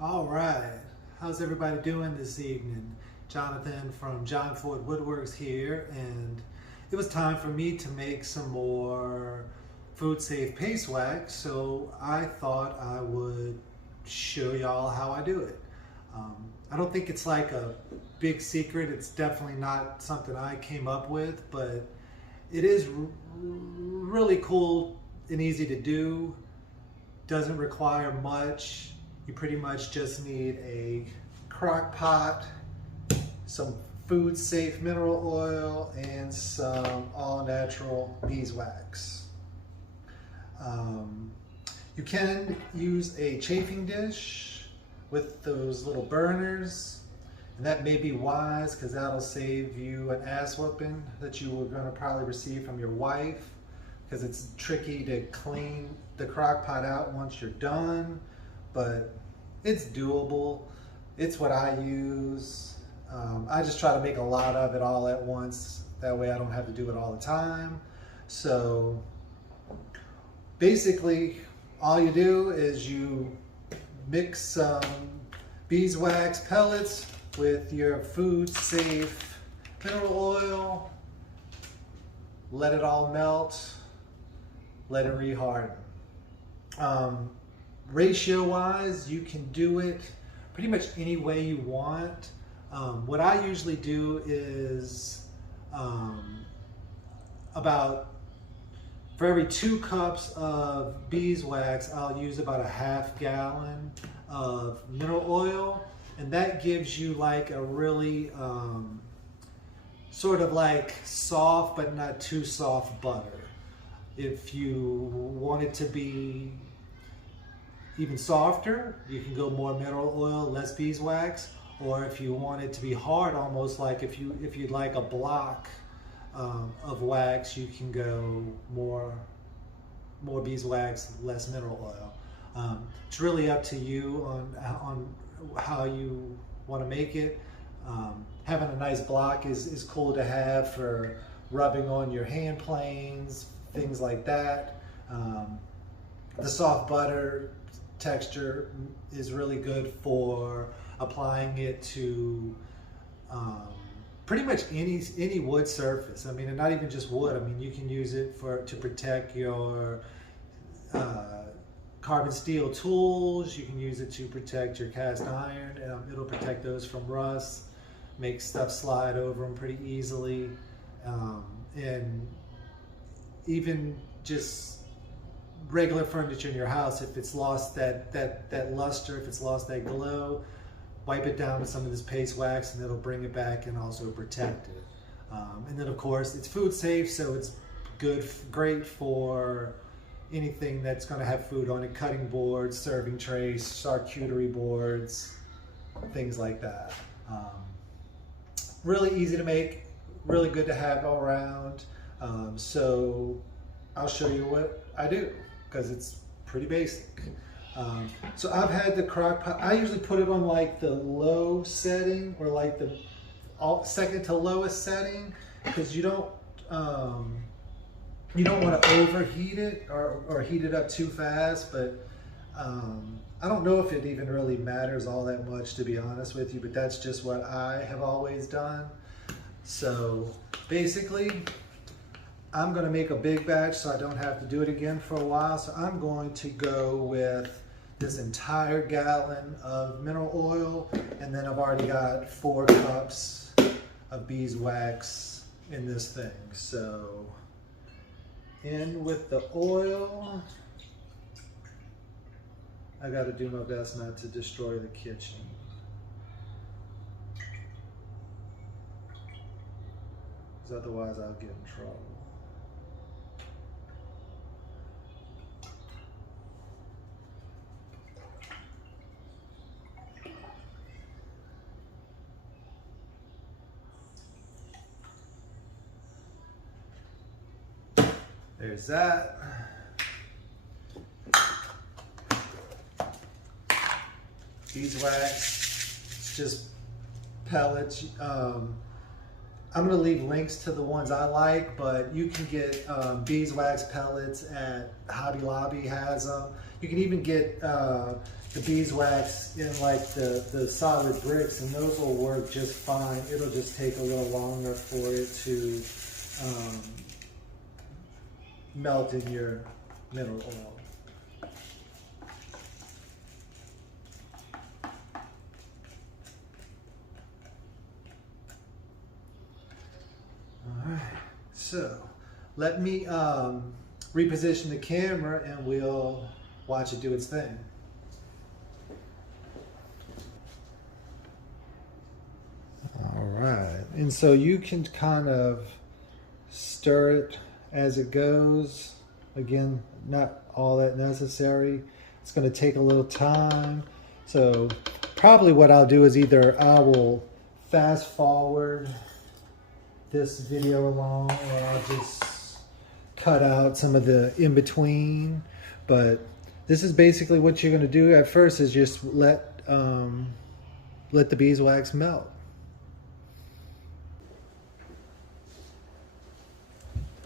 All right, how's everybody doing this evening? Jonathan from Jon Ford Woodworks here, and it was time for me to make some more food safe paste wax, so I thought I would show y'all how I do it. I don't think it's like a big secret. It's definitely not something I came up with, but it is really cool and easy to do. Doesn't require much. You pretty much just need a crock pot, some food safe mineral oil, and some all natural beeswax. You can use a chafing dish with those little burners, and that may be wise because that'll save you an ass whooping that you were going to probably receive from your wife, because it's tricky to clean the crock pot out once you're done, but it's doable. It's what I use. I just try to make a lot of it all at once. That way I don't have to do it all the time. So basically all you do is you mix some beeswax pellets with your food safe mineral oil, let it all melt, let it reharden. Ratio wise, you can do it pretty much any way you want. What I usually do is about for every 2 cups of beeswax, I'll use about a half gallon of mineral oil, and that gives you like a really sort of like soft but not too soft butter. If you want it to be even softer, you can go more mineral oil, less beeswax, or if you want it to be hard, almost like if you'd like a block of wax, you can go more beeswax, less mineral oil. It's really up to you on how you want to make it. Having a nice block is cool to have for rubbing on your hand planes, things like that. The soft butter texture is really good for applying it to pretty much any wood surface. I mean, and not even just wood. I mean, you can use it to protect your carbon steel tools. You can use it to protect your cast iron. It'll protect those from rust, make stuff slide over them pretty easily, and even just regular furniture in your house, if it's lost that luster, if it's lost that glow, wipe it down with some of this paste wax and it'll bring it back and also protect it. And then of course it's food safe, so it's great for anything that's going to have food on it: cutting boards, serving trays, charcuterie boards, things like that. Really easy to make, really good to have all around. So I'll show you what I do, because it's pretty basic. So I've had the crock pot. I usually put it on like the low setting, or like the second to lowest setting, because you don't want to overheat it or heat it up too fast. But I don't know if it even really matters all that much, to be honest with you, but that's just what I have always done. So basically, I'm going to make a big batch so I don't have to do it again for a while. So I'm going to go with this entire gallon of mineral oil, and then I've already got 4 cups of beeswax in this thing. So in with the oil. I got to do my best not to destroy the kitchen. Because otherwise I'll get in trouble. There's that. Beeswax, it's just pellets. I'm going to leave links to the ones I like, but you can get beeswax pellets at Hobby Lobby, has them. You can even get the beeswax in like the solid bricks, and those will work just fine. It'll just take a little longer for it to melt in your mineral oil. Alright, so let me reposition the camera and we'll watch it do its thing. Alright, and so you can kind of stir it as it goes. Again, not all that necessary. It's going to take a little time. So probably what I'll do is either I will fast forward this video along, or I'll just cut out some of the in between. But this is basically what you're going to do at first, is just let the beeswax melt.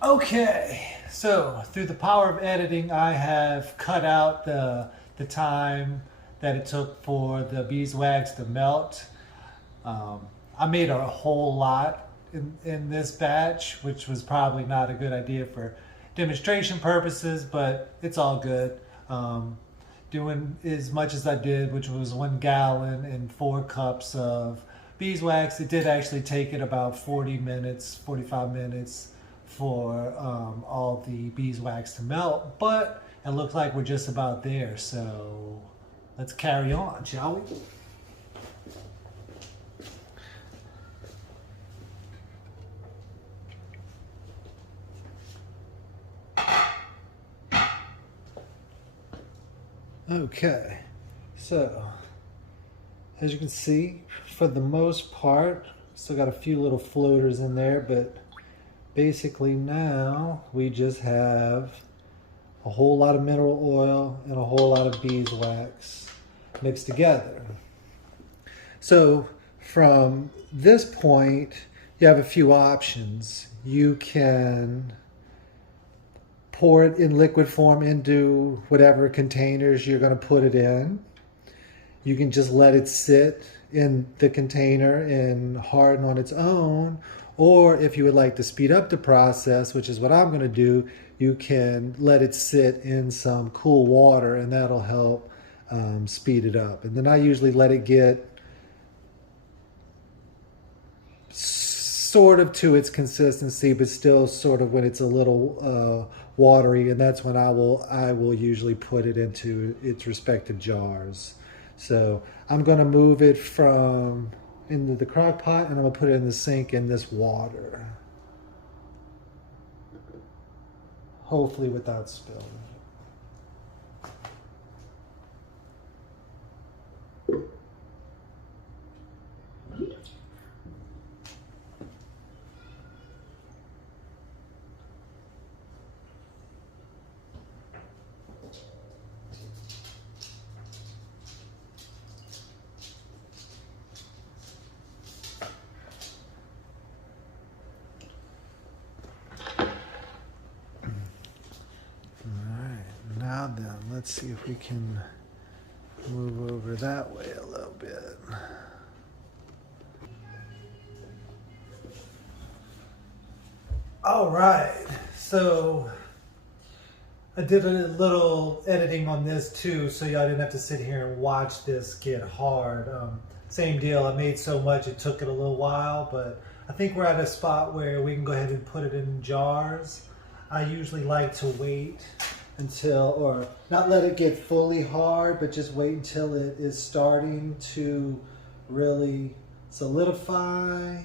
Okay, so through the power of editing, I have cut out the time that it took for the beeswax to melt. I made a whole lot in this batch, which was probably not a good idea for demonstration purposes, but it's all good. Doing as much as I did, which was 1 gallon and 4 cups of beeswax, it did actually take it about 40 minutes, 45 minutes for all the beeswax to melt, but it looks like we're just about there. So let's carry on, shall we? Okay, so as you can see, for the most part, still got a few little floaters in there, but basically now we just have a whole lot of mineral oil and a whole lot of beeswax mixed together. So from this point, you have a few options. You can pour it in liquid form into whatever containers you're going to put it in. You can just let it sit in the container and harden on its own. Or if you would like to speed up the process, which is what I'm going to do, you can let it sit in some cool water, and that'll help speed it up. And then I usually let it get sort of to its consistency, but still sort of when it's a little watery, and that's when I will usually put it into its respective jars. So I'm going to move it from into the crock pot, and I'm going to put it in the sink in this water, hopefully without spilling. Now then, let's see if we can move over that way a little bit. All right, so I did a little editing on this too, so y'all didn't have to sit here and watch this get hard. Same deal, I made so much it took it a little while, but I think we're at a spot where we can go ahead and put it in jars. I usually like to wait until, or not let it get fully hard, but just wait until it is starting to really solidify.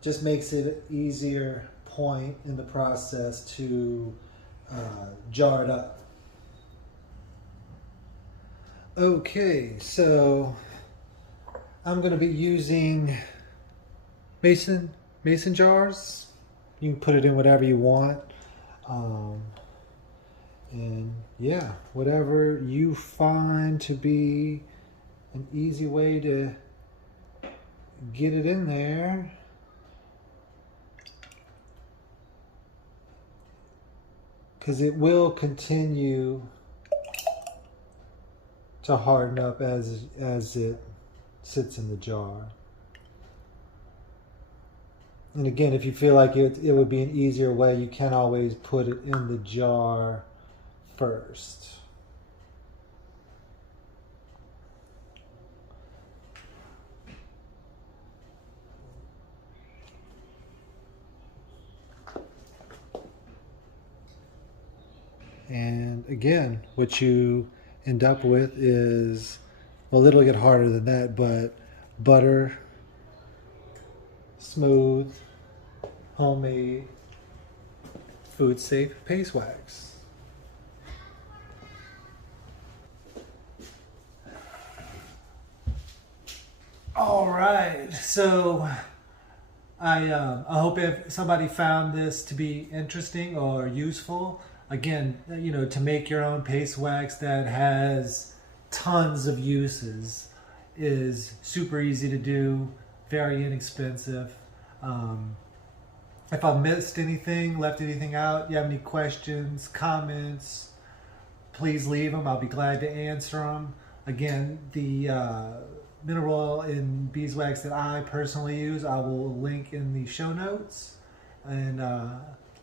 Just makes it an easier point in the process to jar it up. Okay, so I'm going to be using mason jars. You can put it in whatever you want. And yeah, whatever you find to be an easy way to get it in there. Because it will continue to harden up as it sits in the jar. And again, if you feel like it would be an easier way, you can always put it in the jar first. And again, what you end up with is, well, it'll get harder than that, but butter, smooth, homemade, food safe paste wax. All right, so I hope if somebody found this to be interesting or useful. Again, you know, to make your own paste wax that has tons of uses is super easy to do, very inexpensive. If I missed anything, left anything out, you have any questions, comments, please leave them. I'll be glad to answer them. Again, the mineral oil and beeswax that I personally use, I will link in the show notes. And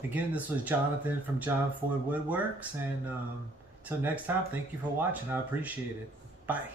again, this was Jonathan from Jon Ford Woodworks. And until next time, thank you for watching. I appreciate it. Bye.